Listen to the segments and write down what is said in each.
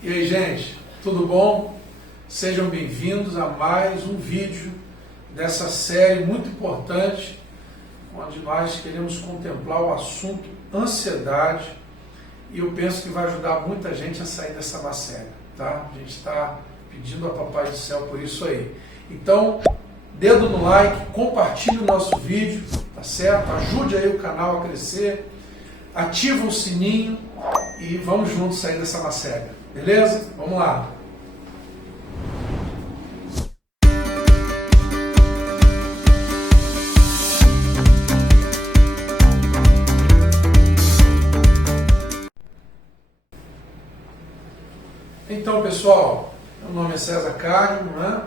E aí, gente, tudo bom? Sejam bem-vindos a mais um vídeo dessa série muito importante, onde nós queremos contemplar o assunto ansiedade, e eu penso que vai ajudar muita gente a sair dessa maceira, tá? A gente está pedindo a Papai do Céu por isso aí. Então, dedo no like, compartilhe o nosso vídeo, tá certo? Ajude aí o canal a crescer, ativa o sininho e vamos juntos sair dessa maceira. Beleza? Vamos lá! Então, pessoal, meu nome é César Carmo, né?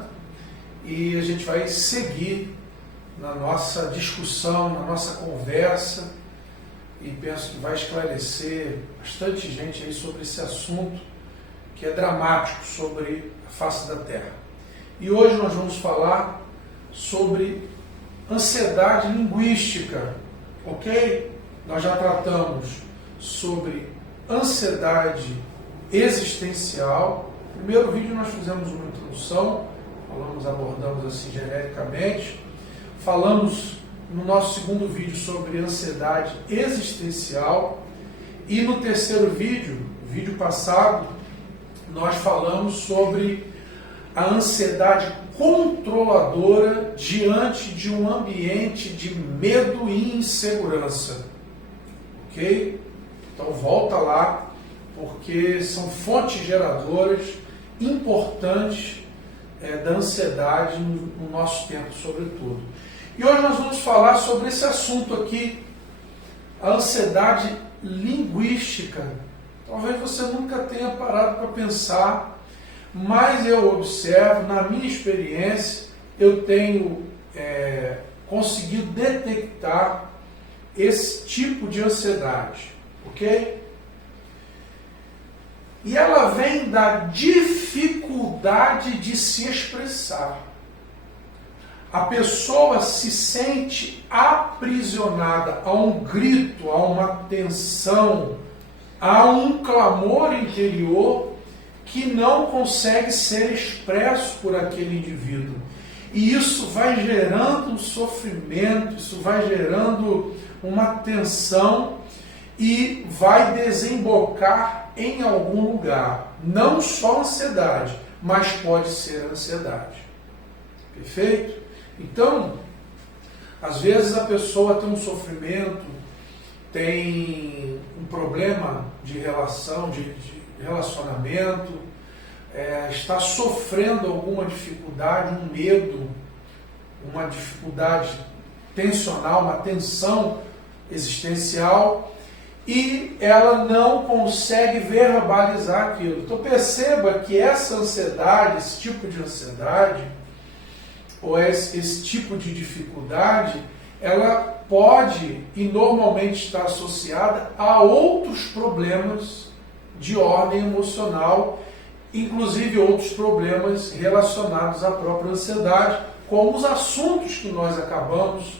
E a gente vai seguir na nossa discussão, na nossa conversa, e penso que vai esclarecer bastante gente aí sobre esse assunto que é dramático sobre a face da Terra. E hoje nós vamos falar sobre ansiedade linguística, ok? Nós já tratamos sobre ansiedade existencial. No primeiro vídeo nós fizemos uma introdução, abordamos assim genericamente. Falamos no nosso segundo vídeo sobre ansiedade existencial. E no terceiro vídeo passado, nós falamos sobre a ansiedade controladora diante de um ambiente de medo e insegurança. Ok? Então volta lá, porque são fontes geradoras importantes da ansiedade no nosso tempo, sobretudo. E hoje nós vamos falar sobre esse assunto aqui, a ansiedade linguística. Talvez você nunca tenha parado para pensar, mas eu observo, na minha experiência, eu tenho conseguido detectar esse tipo de ansiedade, ok? E ela vem da dificuldade de se expressar. A pessoa se sente aprisionada a um grito, a uma tensão, a um clamor interior que não consegue ser expresso por aquele indivíduo. E isso vai gerando um sofrimento, isso vai gerando uma tensão e vai desembocar em algum lugar. Não só ansiedade, mas pode ser ansiedade. Perfeito? Então, às vezes a pessoa tem um sofrimento, tem um problema de relação, de relacionamento, está sofrendo alguma dificuldade, um medo, uma dificuldade tensional, uma tensão existencial, e ela não consegue verbalizar aquilo. Então perceba que essa ansiedade, esse tipo de ansiedade, ou esse tipo de dificuldade, ela pode e normalmente está associada a outros problemas de ordem emocional, inclusive outros problemas relacionados à própria ansiedade, como os assuntos que nós acabamos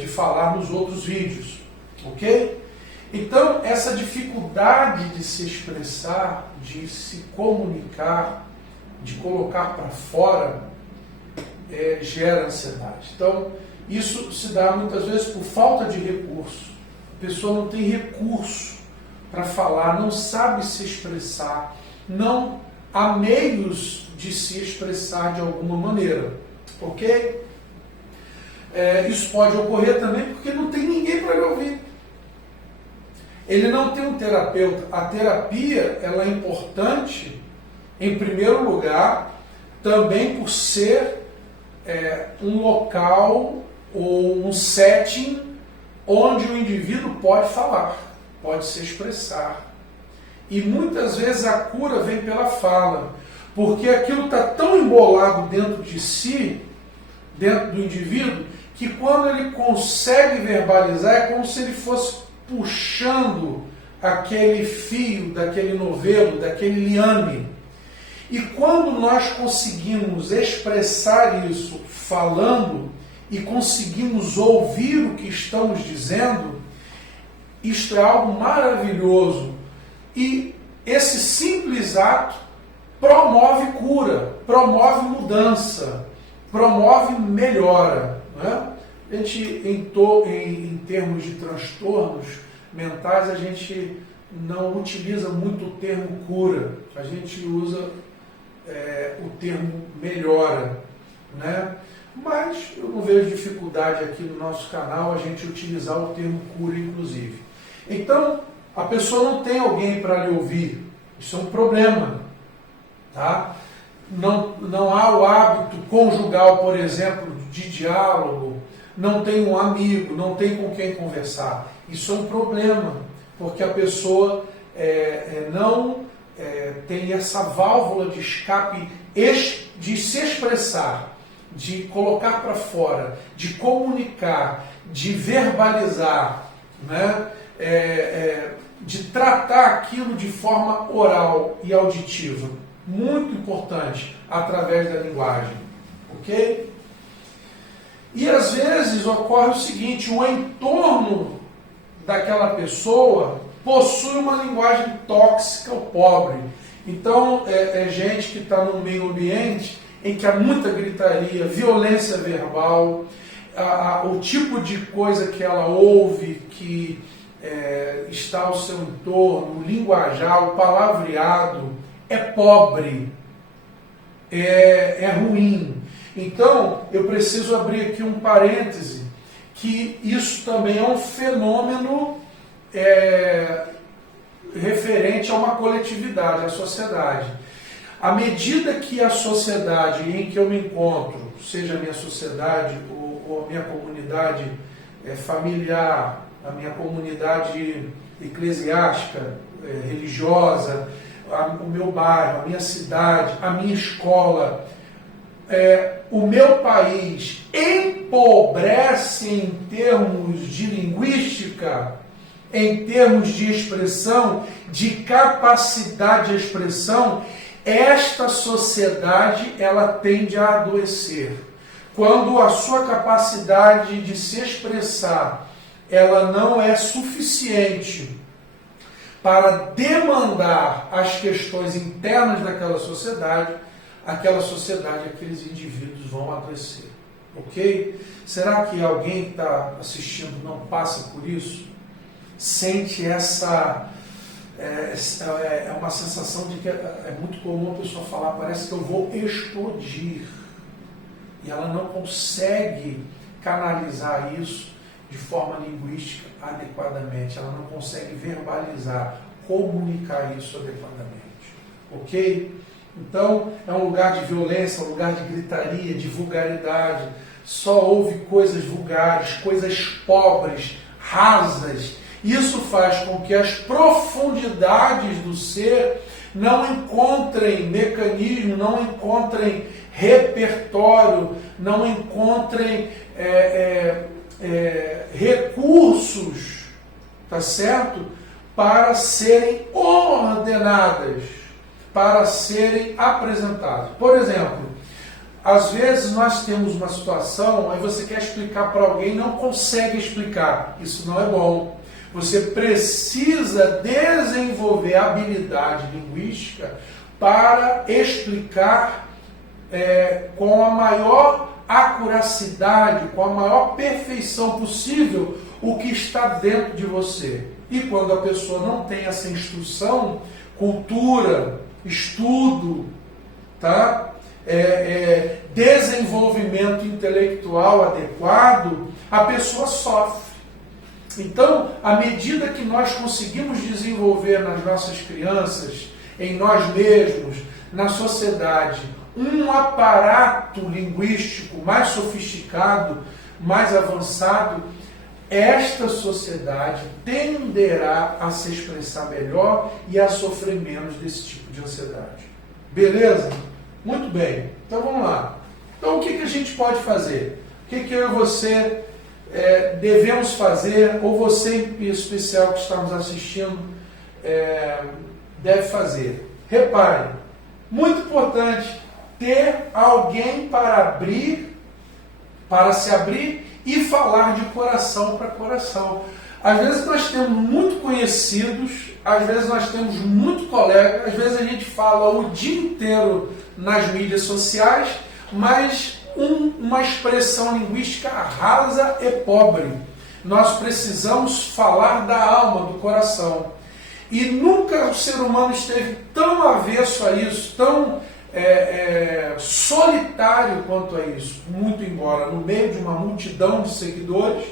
de falar nos outros vídeos, ok? Então, essa dificuldade de se expressar, de se comunicar, de colocar para fora, gera ansiedade. Então, isso se dá muitas vezes por falta de recurso. A pessoa não tem recurso para falar, não sabe se expressar, não há meios de se expressar de alguma maneira, ok? Isso pode ocorrer também porque não tem ninguém para lhe ouvir. Ele não tem um terapeuta. A terapia, ela é importante, em primeiro lugar, também por ser um local ou um setting onde o indivíduo pode falar, pode se expressar. E muitas vezes a cura vem pela fala, porque aquilo está tão embolado dentro de si, dentro do indivíduo, que quando ele consegue verbalizar, é como se ele fosse puxando aquele fio, daquele novelo, daquele liame. E quando nós conseguimos expressar isso falando e conseguimos ouvir o que estamos dizendo, isto é algo maravilhoso. E esse simples ato promove cura, promove mudança, promove melhora. Né? A gente, em termos de transtornos mentais, a gente não utiliza muito o termo cura, a gente usa o termo melhora, né? Mas eu não vejo dificuldade aqui no nosso canal a gente utilizar o termo cura, inclusive. Então, a pessoa não tem alguém para lhe ouvir, isso é um problema, tá? Não há o hábito conjugal, por exemplo, de diálogo, não tem um amigo, não tem com quem conversar, isso é um problema, porque a pessoa não tem essa válvula de escape de se expressar, de colocar para fora, de comunicar, de verbalizar, né? De tratar aquilo de forma oral e auditiva. Muito importante, através da linguagem. Ok? E às vezes ocorre o seguinte, o entorno daquela pessoa possui uma linguagem tóxica ou pobre. Então, gente que está num meio ambiente em que há muita gritaria, violência verbal, o tipo de coisa que ela ouve, que está ao seu entorno, o linguajar, o palavreado, é pobre, é ruim. Então, eu preciso abrir aqui um parêntese, que isso também é um fenômeno referente a uma coletividade, à sociedade. À medida que a sociedade em que eu me encontro, seja a minha sociedade ou a minha comunidade familiar, a minha comunidade eclesiástica, religiosa, o meu bairro, a minha cidade, a minha escola, o meu país empobrece em termos de linguística, em termos de expressão, de capacidade de expressão, esta sociedade ela tende a adoecer. Quando a sua capacidade de se expressar ela não é suficiente para demandar as questões internas daquela sociedade, aqueles indivíduos vão adoecer. Ok? Será que alguém que está assistindo não passa por isso? Sente essa... É uma sensação de que é muito comum a pessoa falar, parece que eu vou explodir. E ela não consegue canalizar isso de forma linguística adequadamente. Ela não consegue verbalizar, comunicar isso adequadamente. Ok? Então, é um lugar de violência, um lugar de gritaria, de vulgaridade. Só ouve coisas vulgares, coisas pobres, rasas. Isso faz com que as profundidades do ser não encontrem mecanismo, não encontrem repertório, não encontrem recursos, tá certo? Para serem ordenadas, para serem apresentadas. Por exemplo, às vezes nós temos uma situação, aí você quer explicar para alguém e não consegue explicar. Isso não é bom. Você precisa desenvolver habilidade linguística para explicar com a maior acuracidade, com a maior perfeição possível o que está dentro de você. E quando a pessoa não tem essa instrução, cultura, estudo, tá? Desenvolvimento intelectual adequado, a pessoa sofre. Então, à medida que nós conseguimos desenvolver nas nossas crianças, em nós mesmos, na sociedade, um aparato linguístico mais sofisticado, mais avançado, esta sociedade tenderá a se expressar melhor e a sofrer menos desse tipo de ansiedade. Beleza? Muito bem. Então vamos lá. Então o que a gente pode fazer? O que eu e você devemos fazer, ou você em especial que está nos assistindo deve fazer? Repare, muito importante ter alguém para se abrir e falar de coração para coração. Às vezes nós temos muito conhecidos, às vezes nós temos muito colegas, às vezes a gente fala o dia inteiro nas mídias sociais, mas uma expressão linguística rasa e pobre. Nós precisamos falar da alma, do coração. E nunca o ser humano esteve tão avesso a isso, tão solitário quanto a isso. Muito embora no meio de uma multidão de seguidores,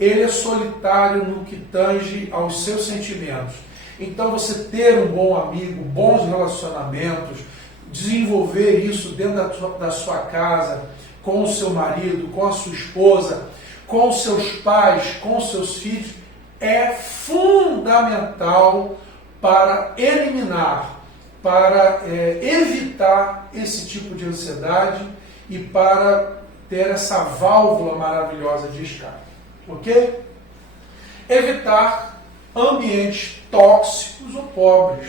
ele é solitário no que tange aos seus sentimentos. Então você ter um bom amigo, bons relacionamentos, desenvolver isso dentro da sua casa, com o seu marido, com a sua esposa, com os seus pais, com os seus filhos, é fundamental para eliminar, para evitar esse tipo de ansiedade e para ter essa válvula maravilhosa de escape. Ok? Evitar ambientes tóxicos ou pobres.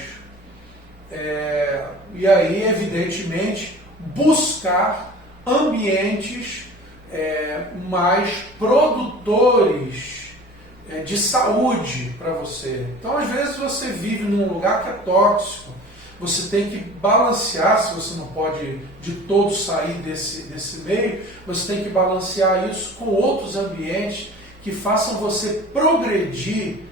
E aí, evidentemente, buscar ambientes mais produtores de saúde para você. Então, às vezes, você vive num lugar que é tóxico. Você tem que balancear, se você não pode de todo sair desse meio, você tem que balancear isso com outros ambientes que façam você progredir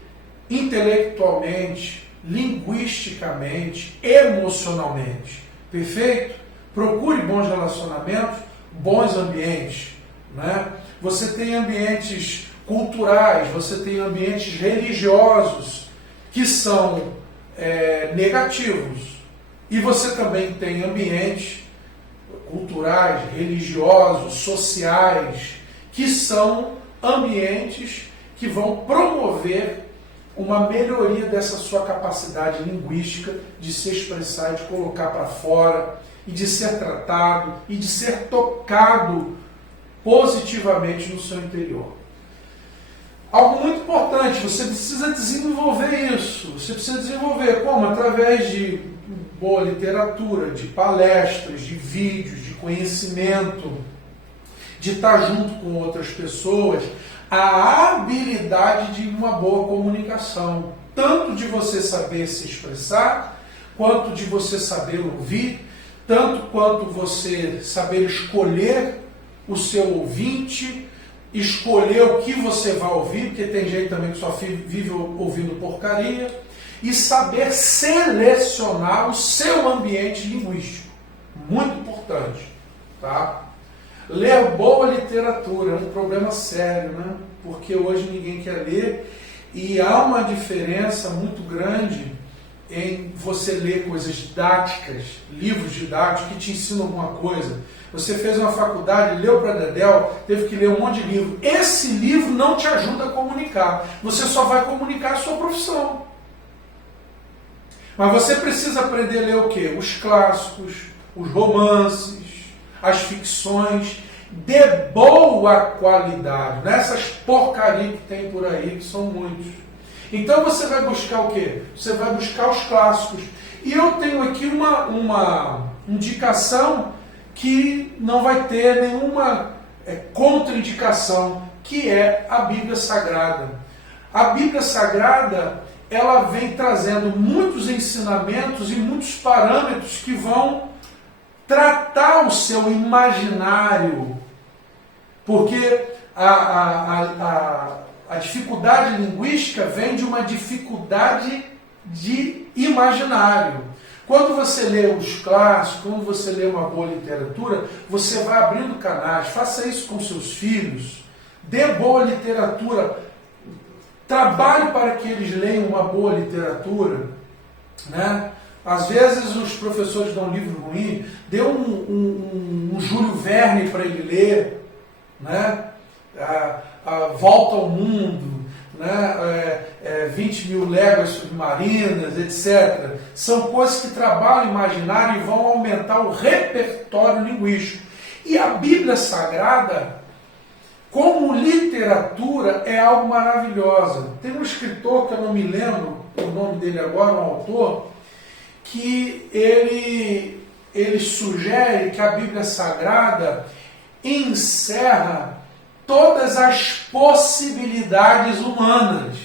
intelectualmente, linguisticamente, emocionalmente. Perfeito? Procure bons relacionamentos, bons ambientes. Né? Você tem ambientes culturais, você tem ambientes religiosos que são negativos. E você também tem ambientes culturais, religiosos, sociais, que são ambientes que vão promover uma melhoria dessa sua capacidade linguística de se expressar, de colocar para fora, e de ser tratado, e de ser tocado positivamente no seu interior. Algo muito importante, você precisa desenvolver isso. Você precisa desenvolver como? Através de boa literatura, de palestras, de vídeos, de conhecimento, de estar junto com outras pessoas, a habilidade de uma boa comunicação. Tanto de você saber se expressar, quanto de você saber ouvir, tanto quanto você saber escolher o seu ouvinte, escolher o que você vai ouvir, porque tem gente também que só vive ouvindo porcaria, e saber selecionar o seu ambiente linguístico. Muito importante. Tá? Ler boa literatura é um problema sério, né? Porque hoje ninguém quer ler e há uma diferença muito grande em você ler coisas didáticas, livros didáticos que te ensinam alguma coisa. Você fez uma faculdade, leu para Dedéu, teve que ler um monte de livro. Esse livro não te ajuda a comunicar. Você só vai comunicar a sua profissão. Mas você precisa aprender a ler o quê? Os clássicos, os romances, as ficções de boa qualidade. Essas porcarias que tem por aí, que são muitos. Então você vai buscar o quê? Você vai buscar os clássicos. E eu tenho aqui uma indicação que não vai ter nenhuma contraindicação, que é a Bíblia Sagrada. A Bíblia Sagrada, ela vem trazendo muitos ensinamentos e muitos parâmetros que vão tratar o seu imaginário, porque a dificuldade linguística vem de uma dificuldade de imaginário. Quando você lê os clássicos, quando você lê uma boa literatura, você vai abrindo canais. Faça isso com seus filhos. Dê boa literatura. Trabalhe para que eles leiam uma boa literatura. Né? Às vezes os professores dão um livro ruim, dê um Júlio Verne para ele ler. Né? Volta ao Mundo, né? 20.000 Léguas Submarinas, etc. São coisas que trabalham o imaginário e vão aumentar o repertório linguístico. E a Bíblia Sagrada, como literatura, é algo maravilhosa. Tem um escritor, que eu não me lembro o nome dele agora, um autor, que ele sugere que a Bíblia Sagrada encerra todas as possibilidades humanas.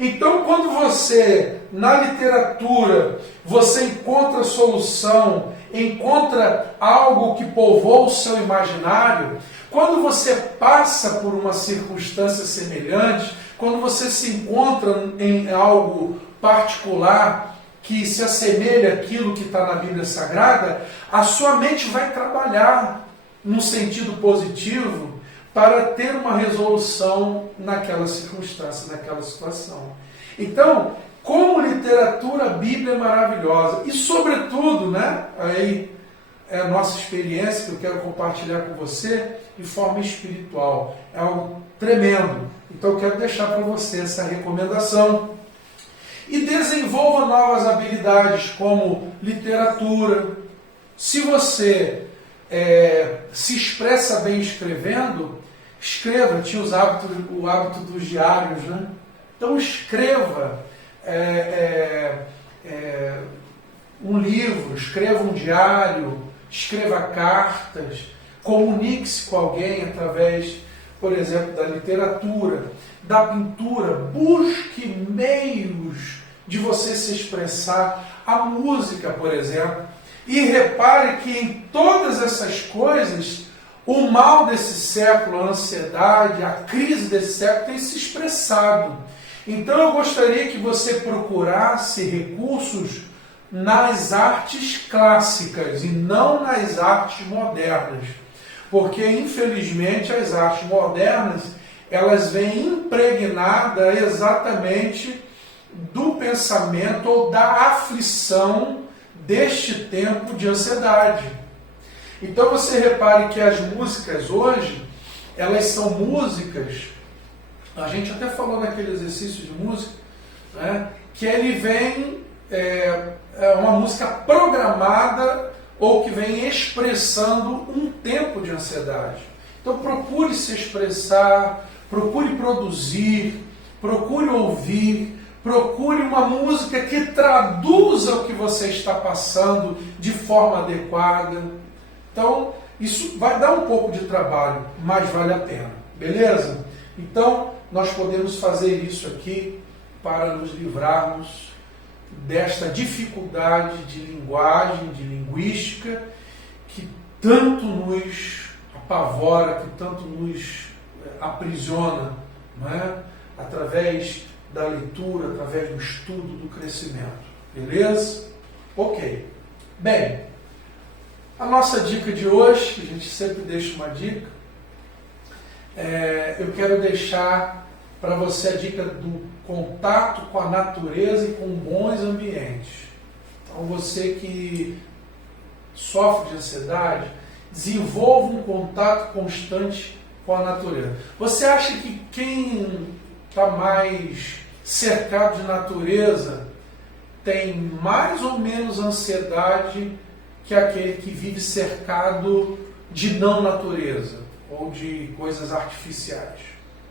Então, quando você, na literatura, você encontra solução, encontra algo que povoa o seu imaginário, quando você passa por uma circunstância semelhante, quando você se encontra em algo particular que se assemelha àquilo que está na Bíblia Sagrada, a sua mente vai trabalhar num sentido positivo para ter uma resolução naquela circunstância, naquela situação. Então, como literatura, a Bíblia é maravilhosa. E, sobretudo, né, aí é a nossa experiência que eu quero compartilhar com você de forma espiritual. É algo tremendo. Então, eu quero deixar para você essa recomendação. E desenvolva novas habilidades, como literatura. Se você se expressa bem escrevendo, escreva. Tinha o hábito dos diários, né? Então escreva um livro, escreva um diário, escreva cartas, comunique-se com alguém através, por exemplo, da literatura, da pintura. Busque meios de você se expressar. A música, por exemplo. E repare que em todas essas coisas, o mal desse século, a ansiedade, a crise desse século tem se expressado. Então eu gostaria que você procurasse recursos nas artes clássicas e não nas artes modernas. Porque, infelizmente, as artes modernas, elas vêm impregnadas exatamente do pensamento ou da aflição deste tempo de ansiedade. Então você repare que as músicas hoje, elas são músicas, a gente até falou naquele exercício de música, né, que ele vem, uma música programada ou que vem expressando um tempo de ansiedade. Então procure se expressar, procure produzir, procure ouvir, procure uma música que traduza o que você está passando de forma adequada. Então, isso vai dar um pouco de trabalho, mas vale a pena. Beleza? Então, nós podemos fazer isso aqui para nos livrarmos desta dificuldade de linguagem, de linguística, que tanto nos apavora, que tanto nos aprisiona, não é? Através da leitura, através do estudo, do crescimento. Beleza? Ok. Bem, a nossa dica de hoje, que a gente sempre deixa uma dica, eu quero deixar para você a dica do contato com a natureza e com bons ambientes. Então você que sofre de ansiedade, desenvolva um contato constante com a natureza. Você acha que quem está mais cercado de natureza tem mais ou menos ansiedade que aquele que vive cercado de não natureza ou de coisas artificiais?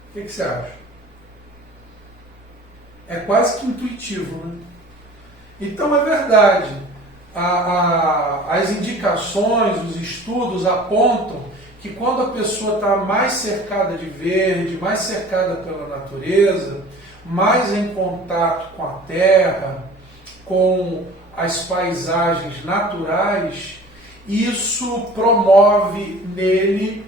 O que você acha? É quase que intuitivo, né? Então é verdade. As indicações, os estudos apontam que quando a pessoa está mais cercada de verde, mais cercada pela natureza, mais em contato com a terra, com as paisagens naturais, isso promove nele,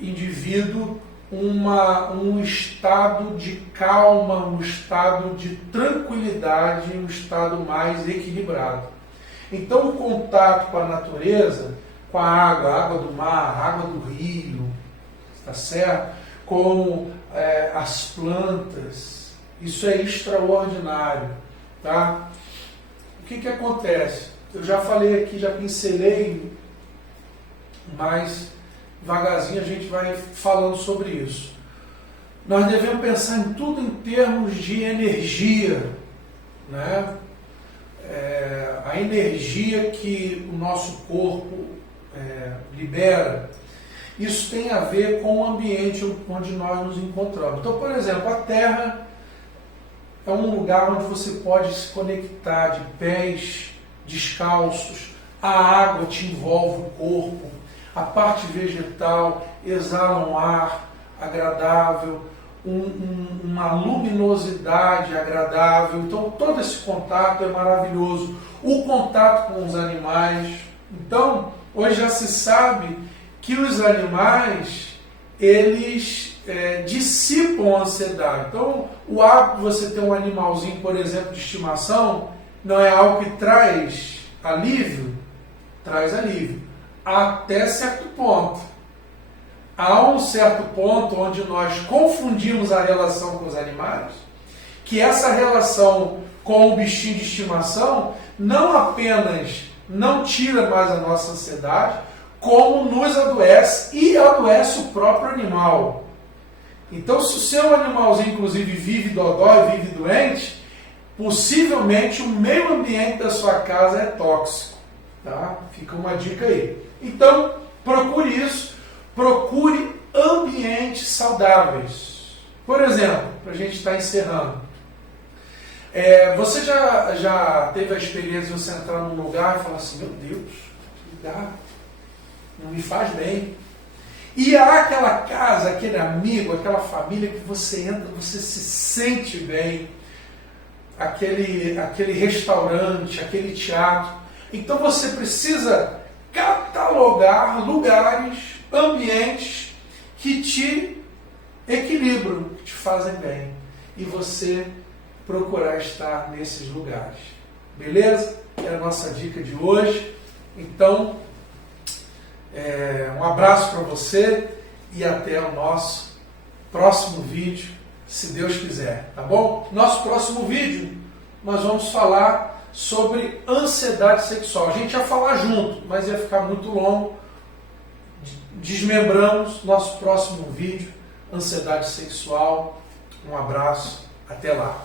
indivíduo, um estado de calma, um estado de tranquilidade, um estado mais equilibrado. Então o contato com a natureza, com a água do mar, a água do rio, está certo? Com as plantas, isso é extraordinário, tá? O que acontece? Eu já falei aqui, já pincelei, mas devagarzinho a gente vai falando sobre isso. Nós devemos pensar em tudo em termos de energia, né? A energia que o nosso corpo libera. Isso tem a ver com o ambiente onde nós nos encontramos. Então, por exemplo, a Terra é um lugar onde você pode se conectar de pés descalços, a água te envolve o corpo, a parte vegetal exala um ar agradável, uma luminosidade agradável. Então todo esse contato é maravilhoso. O contato com os animais. Então hoje já se sabe que os animais, eles dissipam a ansiedade. Então o hábito de você ter um animalzinho, por exemplo, de estimação, não é algo que traz alívio? Traz alívio, até certo ponto. Há um certo ponto onde nós confundimos a relação com os animais, que essa relação com o bichinho de estimação não apenas não tira mais a nossa ansiedade, como nos adoece e adoece o próprio animal. Então, se o seu animalzinho, inclusive, vive dodói, vive doente, possivelmente o meio ambiente da sua casa é tóxico. Tá? Fica uma dica aí. Então, procure isso. Procure ambientes saudáveis. Por exemplo, para a gente estar encerrando, você já teve a experiência de você entrar num lugar e falar assim, meu Deus, que lugar não me faz bem. E há aquela casa, aquele amigo, aquela família que você entra, você se sente bem, aquele restaurante, aquele teatro. Então você precisa catalogar lugares, ambientes que te equilibram, que te fazem bem. E você procurar estar nesses lugares. Beleza? É a nossa dica de hoje. Então, um abraço para você e até o nosso próximo vídeo, se Deus quiser, tá bom? Nosso próximo vídeo, nós vamos falar sobre ansiedade sexual. A gente ia falar junto, mas ia ficar muito longo. Desmembramos nosso próximo vídeo, ansiedade sexual. Um abraço, até lá.